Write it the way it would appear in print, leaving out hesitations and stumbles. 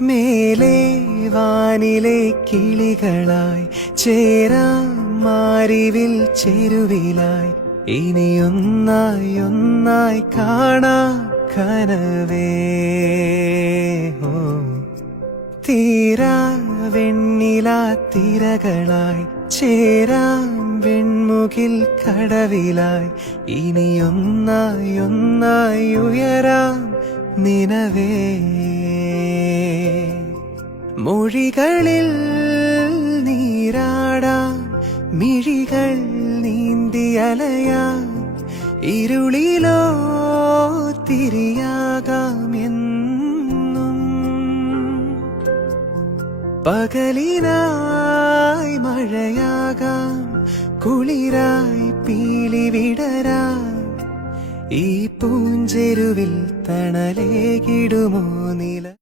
മേലെ വാനിലെ കിളികളായി ചേരാം മാരിവിൽ ചെരുവിലായി ഇനിയൊന്നായി ഒന്നായി കാണാം കനവേ. തീരാ വെണ്ണിലാ തിരകളായി ചേരാം വെൺമുകിൽ കടവിലായി ഇനിയൊന്നായി ഒന്നായി ഉയരാം നിനവേ. മൊഴികളിൽ നീരാടാം മിഴികൾ നീന്തിയലയാം ഇരുളിലോ തിരിയാകാം എന്നും. പകലിനായി മഴയാകാം കുളിരായി പീലി വിടരാം ഈ പൂഞ്ചെരുവിൽ തണലേകിടുമോ നില.